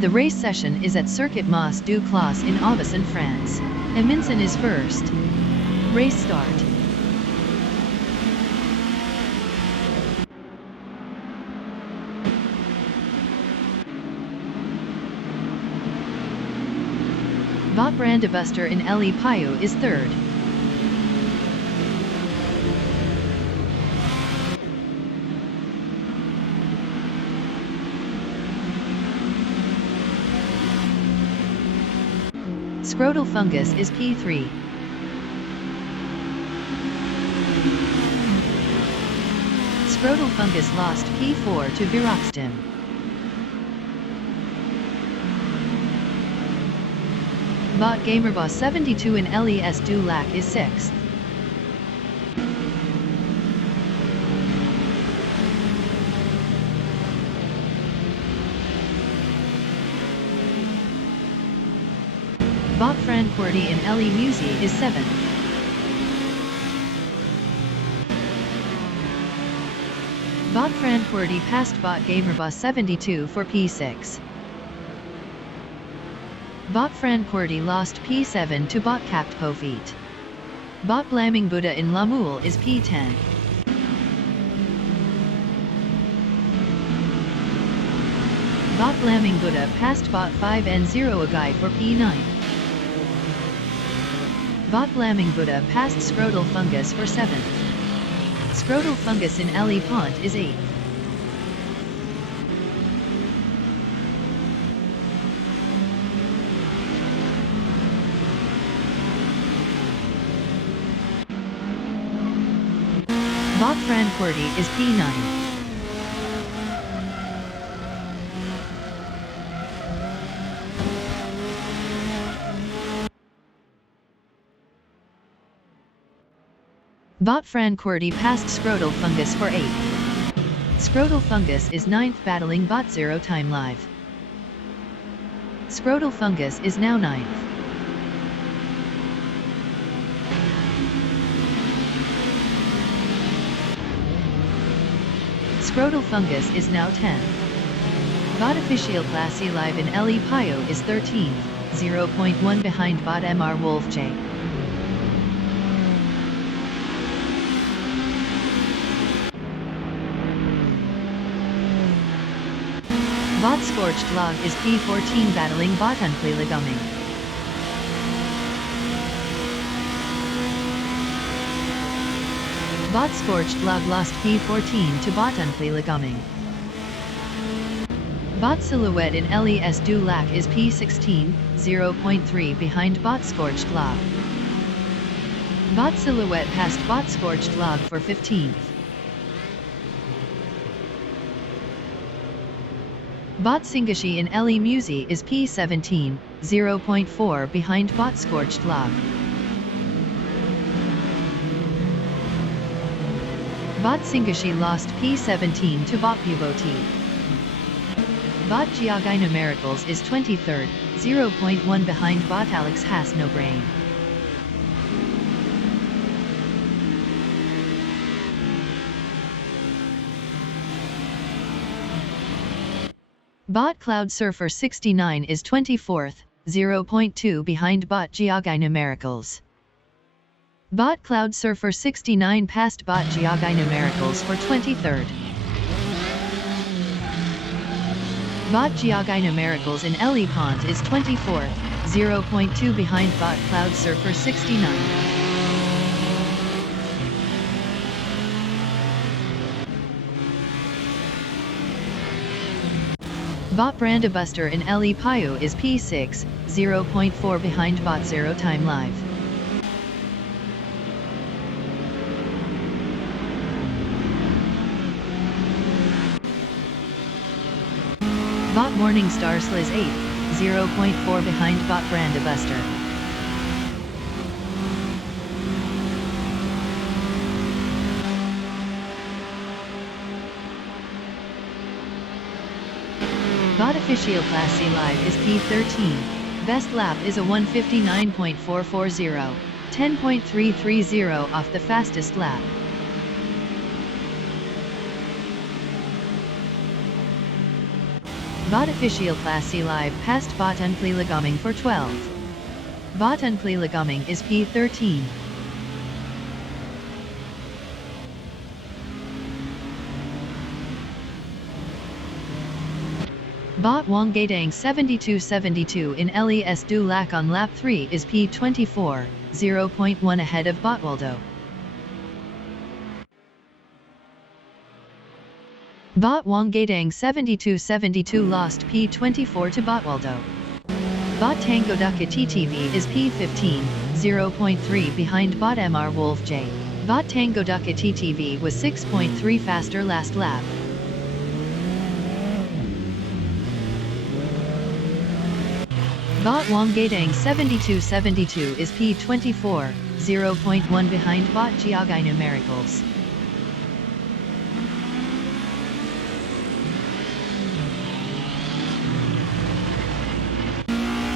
The race session is at Circuit Mas du Clos in Aubusson, France. Eminson is first. Race start. Vot Brandebuster in Le Payou is third. Scrotal Fungus is P3. Scrotal Fungus lost P4 to Viroxtim. Bot Gamerboss 72 in Les du Lac is 6th. Bot Francordi in Le Musée is 7th. Bot Francordi passed Bot Gamerboss 72 for P6. Bot Francordi lost P7 to Bot Capt Pofeet. Bot Blaming Buddha in La Moule is P10. Bot Blaming Buddha passed Bot 5N0 Agai for P9. Bot Blaming Buddha passed Scrotal Fungus for 7th. Scrotal Fungus in Le Pont is 8th. Bot Francordi is P9. Bot Francordi passed Scrotal Fungus for 8th. Scrotal Fungus is 9th battling Bot 0 Time Live. Scrotal Fungus is now 9th. Scrotal Fungus is now 10th. Bot Official Classy Live in Le Payou is 13th, 0.1 behind Bot Mr Wolf J. Bot Scorched Log is P14 battling Bot Uncli Leguming. Bot Scorched Log lost P14 to Bot Uncli Leguming. Bot Silhouette in Les du Lac is P16, 0.3 behind Bot Scorched Log. Bot Silhouette passed Bot Scorched Log for 15th. Bot Singashi in Le Musée is P17, 0.4 behind Bot Scorched Log. Bot Singashi lost P17 to Bot Buboti. Bot Giagai Numericals is 23rd, 0.1 behind Bot Alex Has No Brain. Bot Cloud Surfer 69 is 24th, 0.2 behind Bot Giagai Numericals. Bot Cloud Surfer 69 passed Bot Giagai Numericals for 23rd. Bot Giagai Numericals in Le Pont is 24th, 0.2 behind Bot Cloud Surfer 69. Bot Brandebuster in Le Payou is P6, 0.4 behind Bot 0 Time Live. Bot Morningstar Sliz 8th, 0.4 behind Bot Brandebuster. Bot Official Class C Live is P13. Best lap is a 159.440, 10.330 off the fastest lap. Bot official class C live passed bot unpli legaming for 12. Bot unpli legaming is P13. Bot Wanggatang 7272 in Les du Lac on lap 3 is P24, 0.1 ahead of Botwaldo. Bot Wanggatang 7272 lost P24 to Botwaldo. Bot Tango Duca TTV is P15, 0.3 behind Bot MR Wolf J. Bot Tango Duca TTV was 6.3 faster last lap. Bot Wanggatang 7272 is P24, 0.1 behind Bot Giulia numericals.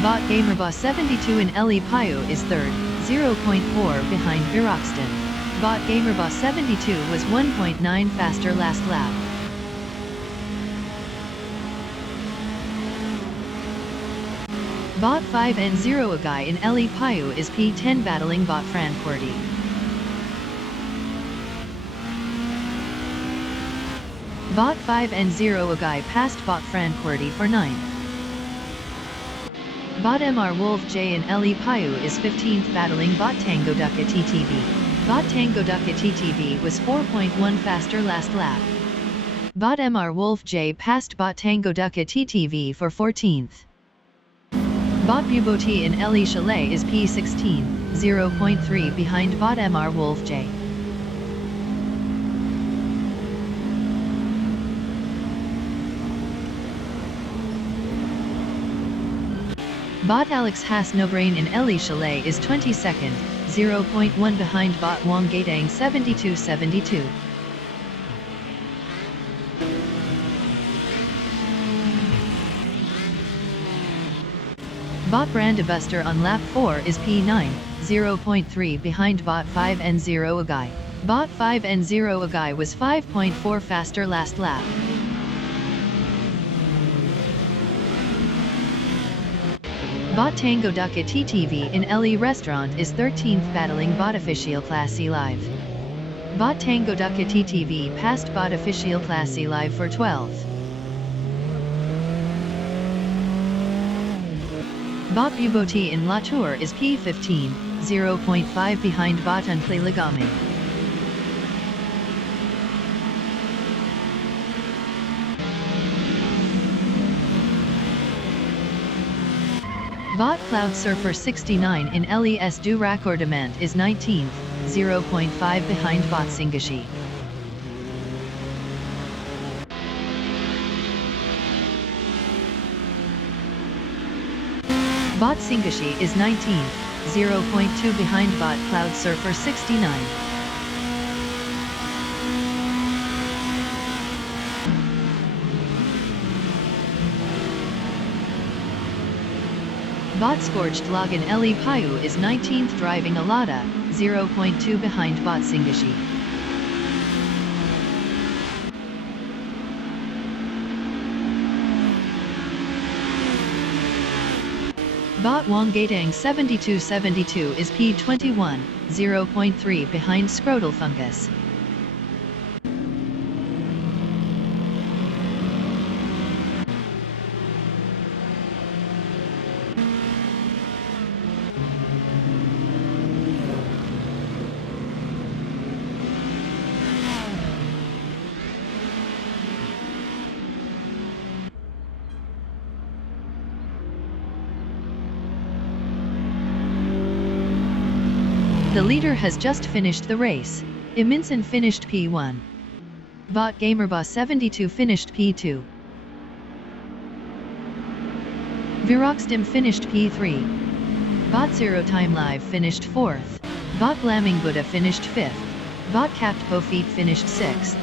Bot Gamerboss 72 in Le Payu is third, 0.4 behind Viroxton. Bot Gamerboss 72 was 1.9 faster last lap. Bot 5N0 Agai in Le Payu is P10 battling Bot Francorti. Bot 5N0 Agai passed Bot Francorti for 9th. Bot MR Wolf J in Le Payu is 15th battling Bot Tango Duca TTV. Bot Tango Duca TTV was 4.1 faster last lap. Bot MR Wolf J passed Bot Tango Duca TTV for 14th. Bot Buboti in Le Chalet is P16, 0.3 behind Bot MR Wolf J. Bot Alex Haas Nobrain in Le Chalet is 22nd, 0.1 behind Bot Wanggatang 7272. Bot Brandabuster on lap 4 is P9, 0.3 behind Bot 5N0 Agai. Bot 5N0 Agai was 5.4 faster last lap. Bot Tango Duca TTV in Le Restaurant is 13th battling Bot Official Class C Live. Bot Tango Duca TTV passed Bot Official Class C Live for 12th. Bot Buboti in La Tour is P15, 0.5 behind Bot Unplay Legame. Bot Cloud Surfer 69 in Les du Raccordement is 19th, 0.5 behind Bot Singashi. Bot Singashi is 19th, 0.2 behind Bot Cloud Surfer 69. Bot Scorched Log in Le Payu is 19th driving a Lada, 0.2 behind Bot Singashi. Bot Wanggatang 7272 is P21, 0.3 behind Scrotal Fungus. The leader has just finished the race. Iminson finished P1. Bot Gamerboss 72 finished P2. Viroxdim finished P3. Bot Zero Time Live finished 4th. Bot Glamming Buddha finished 5th. Bot Capt Pofeet finished 6th.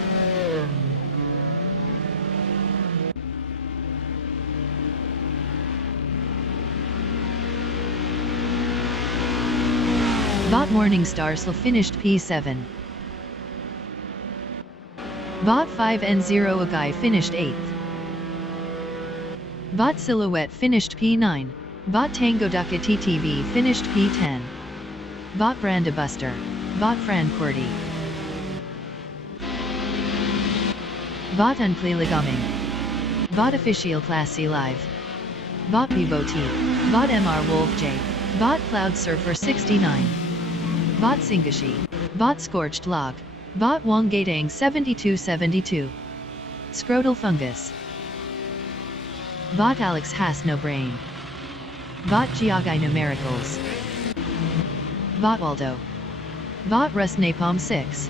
Bot Morningstar Sl finished P7. Bot 5N0 Agai finished 8th. Bot Silhouette finished P9. Bot Tango Ducat TTV finished P10. Bot Brandabuster. Bot Francordi. Bot Uncleligoming. Bot Official Class C Live. Bot Bivoti. Bot MR Wolf J. Bot Cloud Surfer 69. Bot Singashi. Bot Scorched Log. Bot Wonggatang 7272. Scrotal Fungus. Bot Alex Has No Brain. Bot Giagai Numericals. Bot Waldo. Bot Rust Napalm 6.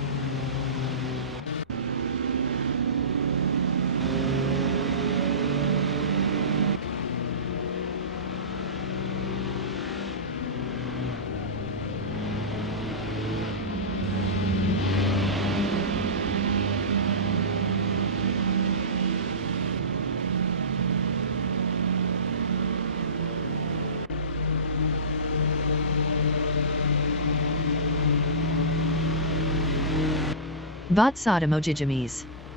Bot Sodomojijimes.